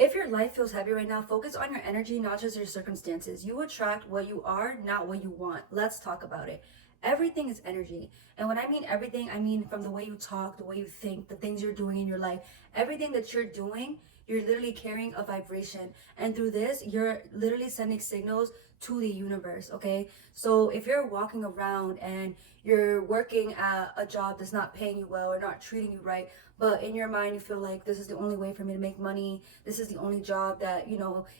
If your life feels heavy right now, focus on your energy, not just your circumstances. You attract what you are, not what you want. Let's talk about it. Everything is energy. And when I mean everything, I mean from the way you talk, the way you think, the things you're doing in your life, everything that you're doing, you're literally carrying a vibration. And through this, you're literally sending signals to the universe, okay? So if you're walking around and you're working at a job that's not paying you well or not treating you right, but in your mind you feel like this is the only way for me to make money, this is the only job that,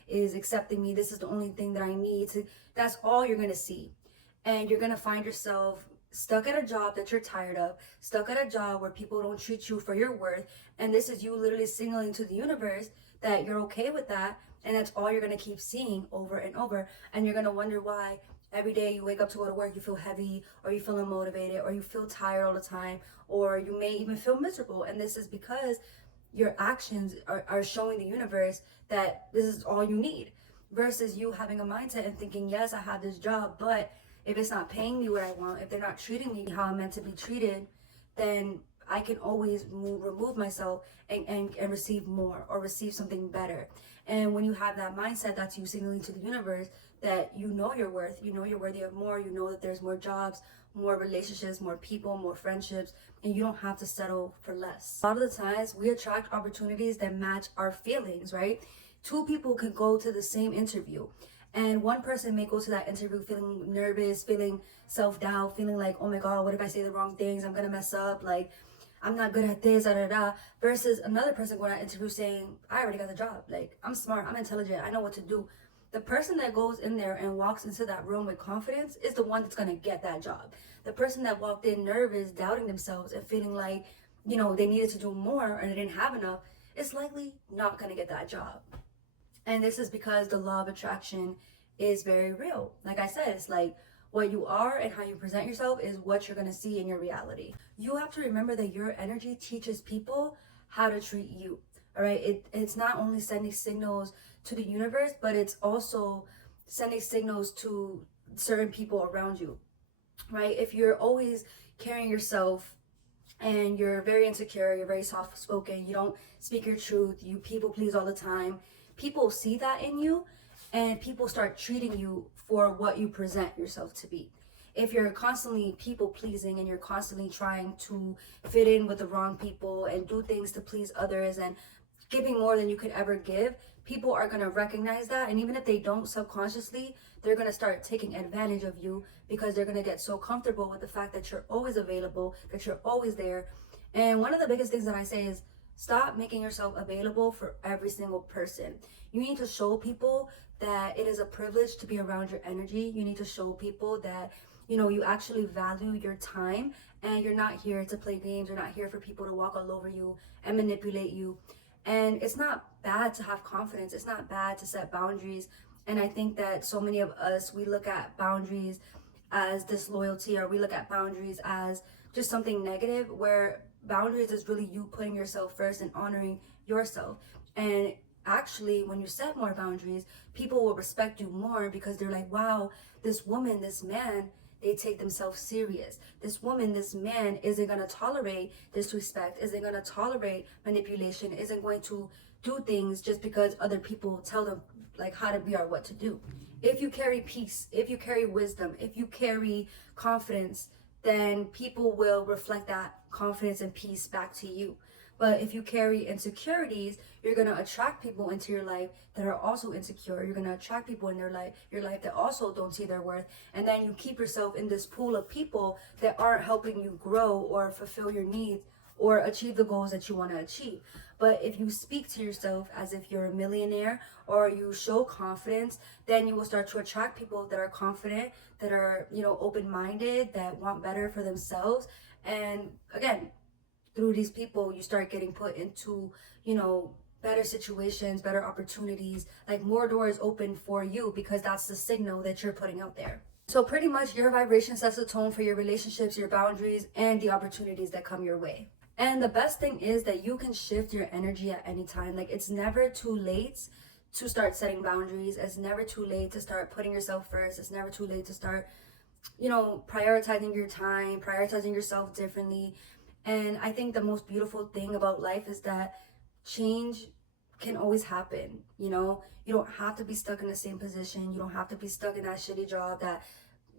is accepting me, this is the only thing that I need to, that's all you're going to see. And you're going to find yourself stuck at a job that you're tired of, stuck at a job where people don't treat you for your worth, and this is you literally signaling to the universe that you're okay with that, and that's all you're going to keep seeing over and over. And you're going to wonder why every day you wake up to go to work you feel heavy, or you feel unmotivated, or you feel tired all the time, or you may even feel miserable. And this is because your actions are showing the universe that this is all you need, versus you having a mindset and thinking, yes, I have this job, but if it's not paying me what I want, if they're not treating me how I'm meant to be treated, then I can always remove myself and receive more, or receive something better. And when you have that mindset, that's you signaling to the universe that you know your worth, you know you're worthy of more, you know that there's more jobs, more relationships, more people, more friendships, and you don't have to settle for less. A lot of the times we attract opportunities that match our feelings, right? Two people can go to the same interview, and one person may go to that interview feeling nervous, feeling self-doubt, feeling like, oh my God, what if I say the wrong things? I'm gonna mess up, like I'm not good at this, da da da. Versus another person going to that interview saying, I already got the job. Like, I'm smart, I'm intelligent, I know what to do. The person that goes in there and walks into that room with confidence is the one that's gonna get that job. The person that walked in nervous, doubting themselves, and feeling like, they needed to do more and they didn't have enough, is likely not gonna get that job. And this is because the law of attraction is very real. Like I said, it's like what you are and how you present yourself is what you're going to see in your reality. You have to remember that your energy teaches people how to treat you. All right. It's not only sending signals to the universe, but it's also sending signals to certain people around you. Right. If you're always carrying yourself and you're very insecure, you're very soft spoken, you don't speak your truth, you people please all the time, people see that in you, and people start treating you for what you present yourself to be. If you're constantly people pleasing and you're constantly trying to fit in with the wrong people and do things to please others and giving more than you could ever give, people are going to recognize that. And even if they don't subconsciously, they're going to start taking advantage of you because they're going to get so comfortable with the fact that you're always available, that you're always there. And one of the biggest things that I say is stop making yourself available for every single person. You need to show people that it is a privilege to be around your energy. You need to show people that you actually value your time, and you're not here to play games. You're not here for people to walk all over you and manipulate you. And it's not bad to have confidence. It's not bad to set boundaries. And I think that so many of us, we look at boundaries as disloyalty, or we look at boundaries as just something negative, where boundaries is really you putting yourself first and honoring yourself. And actually, when you set more boundaries, people will respect you more because they're like, wow, this woman, this man, they take themselves serious. This woman, this man isn't going to tolerate disrespect, isn't going to tolerate manipulation, isn't going to do things just because other people tell them like how to be or what to do. If you carry peace, if you carry wisdom, if you carry confidence, then people will reflect that confidence and peace back to you. But if you carry insecurities, you're going to attract people into your life that are also insecure. You're going to attract people in your life that also don't see their worth. And then you keep yourself in this pool of people that aren't helping you grow or fulfill your needs or achieve the goals that you want to achieve. But if you speak to yourself as if you're a millionaire, or you show confidence, then you will start to attract people that are confident, that are, open-minded, that want better for themselves. And again, through these people, you start getting put into, better situations, better opportunities, like more doors open for you, because that's the signal that you're putting out there. So pretty much your vibration sets the tone for your relationships, your boundaries, and the opportunities that come your way. And the best thing is that you can shift your energy at any time. Like, it's never too late to start setting boundaries. It's never too late to start putting yourself first. It's never too late to start, prioritizing your time, prioritizing yourself differently. And I think the most beautiful thing about life is that change can always happen. You know, you don't have to be stuck in the same position. You don't have to be stuck in that shitty job, that,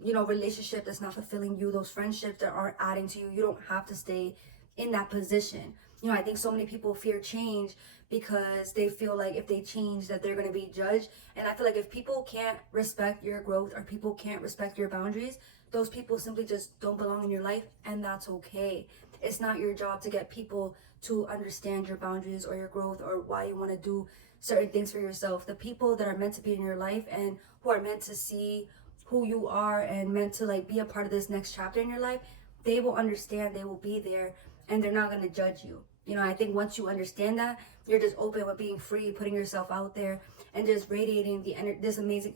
you know, relationship that's not fulfilling you, those friendships that aren't adding to you. You don't have to stay in that position. You know, I think so many people fear change because they feel like if they change that they're going to be judged. And I feel like if people can't respect your growth, or people can't respect your boundaries, those people simply just don't belong in your life, and that's okay. It's not your job to get people to understand your boundaries or your growth or why you want to do certain things for yourself. The people that are meant to be in your life and who are meant to see who you are and meant to like be a part of this next chapter in your life, they will understand, they will be there, and they're not going to judge you. You know, I think once you understand that, you're just open with being free, putting yourself out there, and just radiating this amazing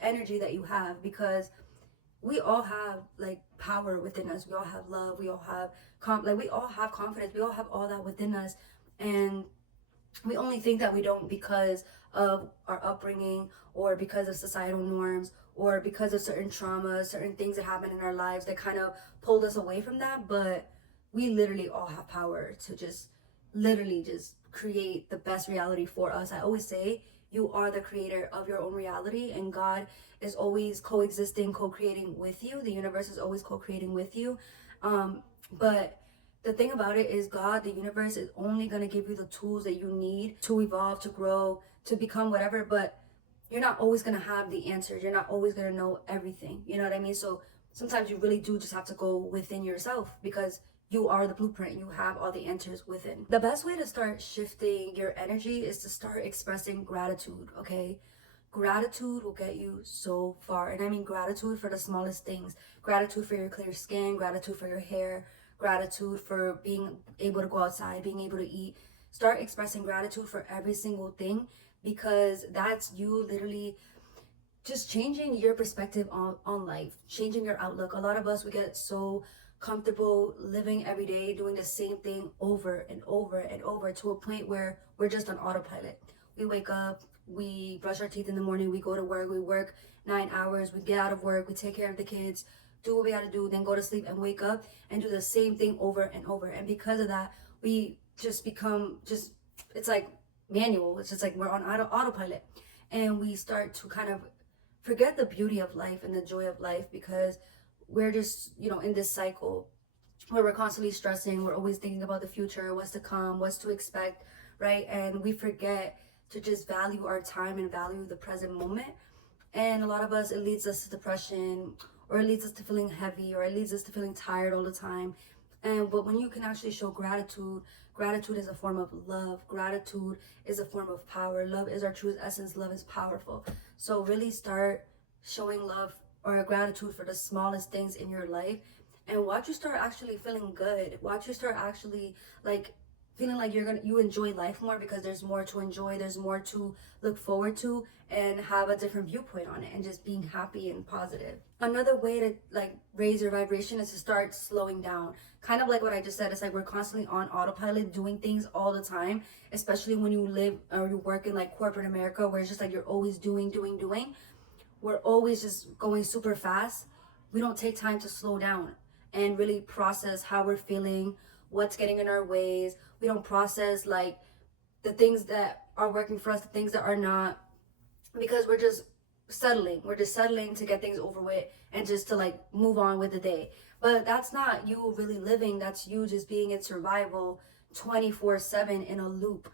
energy that you have, because we all have like power within us. We all have love. We all have we all have confidence. We all have all that within us, and we only think that we don't because of our upbringing, or because of societal norms, or because of certain traumas, certain things that happen in our lives that kind of pulled us away from that. But we literally all have power to just literally just create the best reality for us. I always say you are the creator of your own reality, and God is always coexisting, co-creating with you. The universe is always co-creating with you. But the thing about it is, God, the universe, is only going to give you the tools that you need to evolve, to grow, to become whatever. But you're not always going to have the answers. You're not always going to know everything. You know what I mean? So sometimes you really do just have to go within yourself, because you are the blueprint. You have all the answers within. The best way to start shifting your energy is to start expressing gratitude, okay? Gratitude will get you so far. And I mean gratitude for the smallest things. Gratitude for your clear skin, gratitude for your hair, gratitude for being able to go outside, being able to eat. Start expressing gratitude for every single thing, because that's you literally just changing your perspective on life, changing your outlook. A lot of us, we get so comfortable living every day, doing the same thing over and over and over, to a point where we're just on autopilot. We wake up, we brush our teeth in the morning, we go to work, we work 9 hours, we get out of work, we take care of the kids, do what we gotta do, then go to sleep and wake up and do the same thing over and over. And because of that, we just become it's like manual. It's just like we're on autopilot. And we start to kind of forget the beauty of life and the joy of life, because we're just, you know, in this cycle where we're constantly stressing. We're always thinking about the future, what's to come, what's to expect, right? And we forget to just value our time and value the present moment. And a lot of us, it leads us to depression, or it leads us to feeling heavy, or it leads us to feeling tired all the time. But when you can actually show gratitude, gratitude is a form of love. Gratitude is a form of power. Love is our true essence. Love is powerful. So really start showing love or gratitude for the smallest things in your life, and watch you start actually feeling good. Watch you start actually like feeling like you enjoy life more, because there's more to enjoy, there's more to look forward to, and have a different viewpoint on it, and just being happy and positive. Another way to like raise your vibration is to start slowing down. Kind of like what I just said, it's like we're constantly on autopilot, doing things all the time, especially when you live or you work in like corporate America, where it's just like you're always doing. We're always just going super fast. We don't take time to slow down and really process how we're feeling, what's getting in our ways. We don't process like the things that are working for us, the things that are not, because we're just settling. We're just settling to get things over with and just to like move on with the day. But that's not you really living. That's you just being in survival 24/7 in a loop.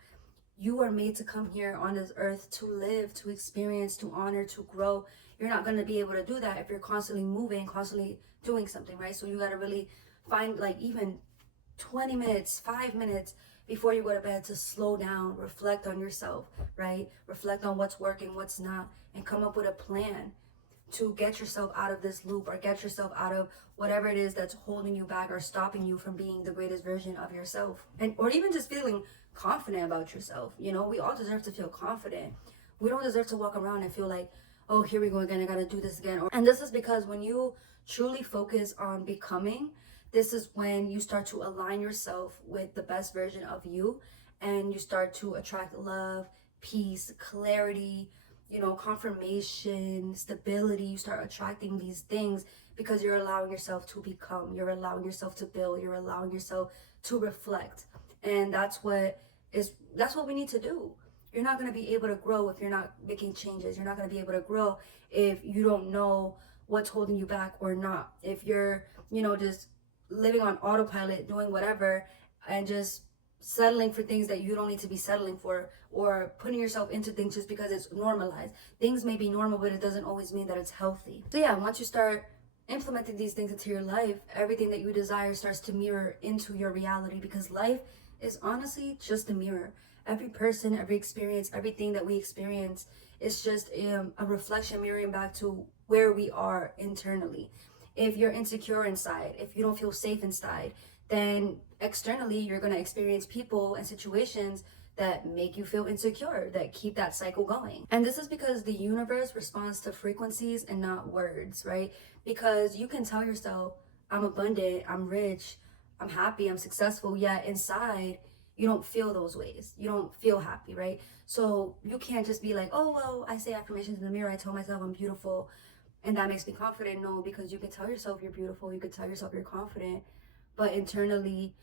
You are made to come here on this earth to live, to experience, to honor, to grow. You're not going to be able to do that if you're constantly moving, constantly doing something, right? So you got to really find like even 20 minutes, 5 minutes before you go to bed to slow down, reflect on yourself, right? Reflect on what's working, what's not, and come up with a plan to get yourself out of this loop, or get yourself out of whatever it is that's holding you back or stopping you from being the greatest version of yourself. And or even just feeling confident about yourself. You know, we all deserve to feel confident. We don't deserve to walk around and feel like, oh, here we go again, I gotta do this again. And this is because when you truly focus on becoming, this is when you start to align yourself with the best version of you, and you start to attract love, peace, clarity, you know, confirmation, stability. You start attracting these things because you're allowing yourself to become, you're allowing yourself to build, you're allowing yourself to reflect. And that's what we need to do. You're not going to be able to grow if you're not making changes. You're not going to be able to grow if you don't know what's holding you back or not. If you're, just living on autopilot, doing whatever, and just settling for things that you don't need to be settling for, or putting yourself into things just because it's normalized. Things may be normal, but it doesn't always mean that it's healthy. So yeah, once you start implementing these things into your life, everything that you desire starts to mirror into your reality, because life is honestly just a mirror. Every person, every experience, everything that we experience is just a reflection mirroring back to where we are internally. If you're insecure inside, if you don't feel safe inside, then externally you're going to experience people and situations that make you feel insecure, that keep that cycle going. And this is because the universe responds to frequencies and not words, right? Because you can tell yourself, I'm abundant, I'm rich, I'm happy, I'm successful, yet inside you don't feel those ways. You don't feel happy, right? So you can't just be like, oh, well, I say affirmations in the mirror, I tell myself I'm beautiful, and that makes me confident. No, because you can tell yourself you're beautiful, you can tell yourself you're confident, but internally,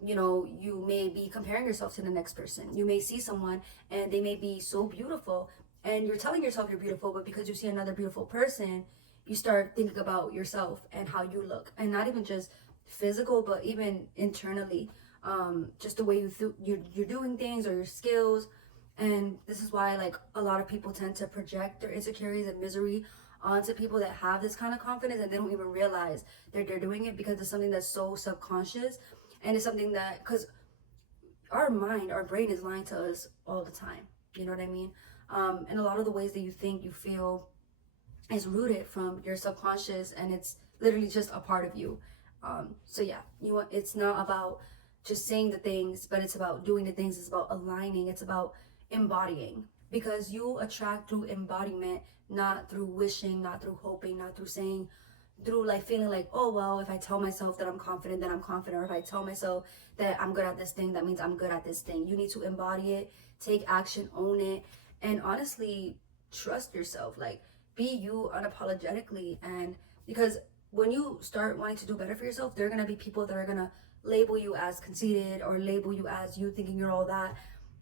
you may be comparing yourself to the next person. You may see someone and they may be so beautiful, and you're telling yourself you're beautiful, but because you see another beautiful person, you start thinking about yourself and how you look, and not even just physical, but even internally, just the way you're doing things, or your skills. And this is why, like, a lot of people tend to project their insecurities and misery onto people that have this kind of confidence, and they don't even realize they're doing it, because it's something that's so subconscious. And it's something that, because our mind, our brain is lying to us all the time, you know what I mean? And a lot of the ways that you think, you feel, is rooted from your subconscious, and it's literally just a part of you. So yeah, it's not about just saying the things, but it's about doing the things. It's about aligning. It's about embodying, because you attract through embodiment, not through wishing, not through hoping, not through saying, through like feeling like, oh, well, if I tell myself that I'm confident, then I'm confident. Or if I tell myself that I'm good at this thing, that means I'm good at this thing. You need to embody it, take action, own it, and honestly trust yourself. Like, be you unapologetically. And because when you start wanting to do better for yourself, there are gonna be people that are gonna label you as conceited, or label you as you thinking you're all that.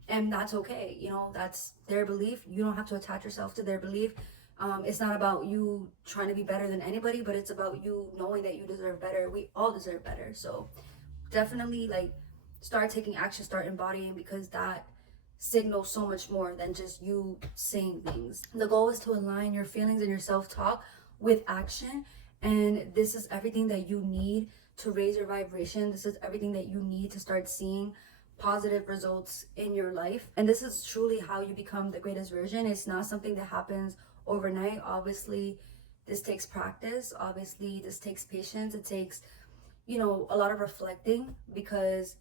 And that's okay. That's their belief. You don't have to attach yourself to their belief. It's not about you trying to be better than anybody, but it's about you knowing that you deserve better. We all deserve better. So definitely, like, start taking action, start embodying, because that signals so much more than just you saying things. The goal is to align your feelings and your self-talk with action. And this is everything that you need to raise your vibration. This is everything that you need to start seeing positive results in your life. And this is truly how you become the greatest version. It's not something that happens overnight. Obviously, this takes practice. Obviously, this takes patience. It takes, a lot of reflecting, because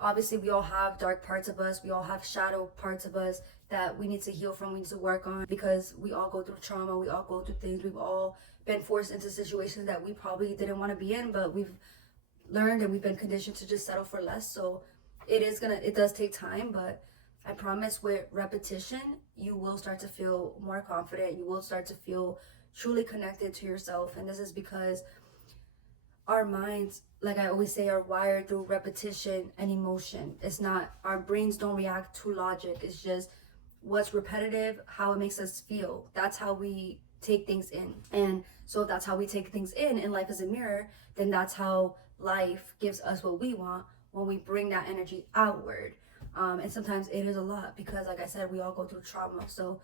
obviously we all have dark parts of us. We all have shadow parts of us that we need to heal from, we need to work on, because we all go through trauma. We all go through things. We've all been forced into situations that we probably didn't want to be in, but we've learned and we've been conditioned to just settle for less. So it does take time, but I promise, with repetition, you will start to feel more confident. You will start to feel truly connected to yourself. And this is because our minds, like I always say, are wired through repetition and emotion. It's not, our brains don't react to logic. It's just what's repetitive, how it makes us feel. That's how we take things in. And so if that's how we take things in, and life is a mirror, then that's how life gives us what we want when we bring that energy outward. And sometimes it is a lot, because like I said, we all go through trauma. So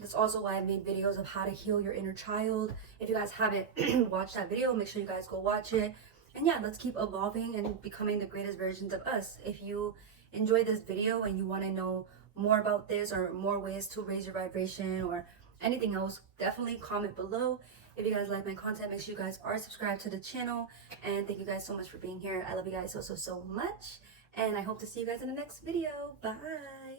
that's also why I made videos of how to heal your inner child. If you guys haven't watched that video, make sure you guys go watch it. And yeah, let's keep evolving and becoming the greatest versions of us. If you enjoyed this video and you want to know more about this, or more ways to raise your vibration, or anything else, definitely comment below. If you guys like my content, make sure you guys are subscribed to the channel. And thank you guys so much for being here. I love you guys so much. And I hope to see you guys in the next video. Bye.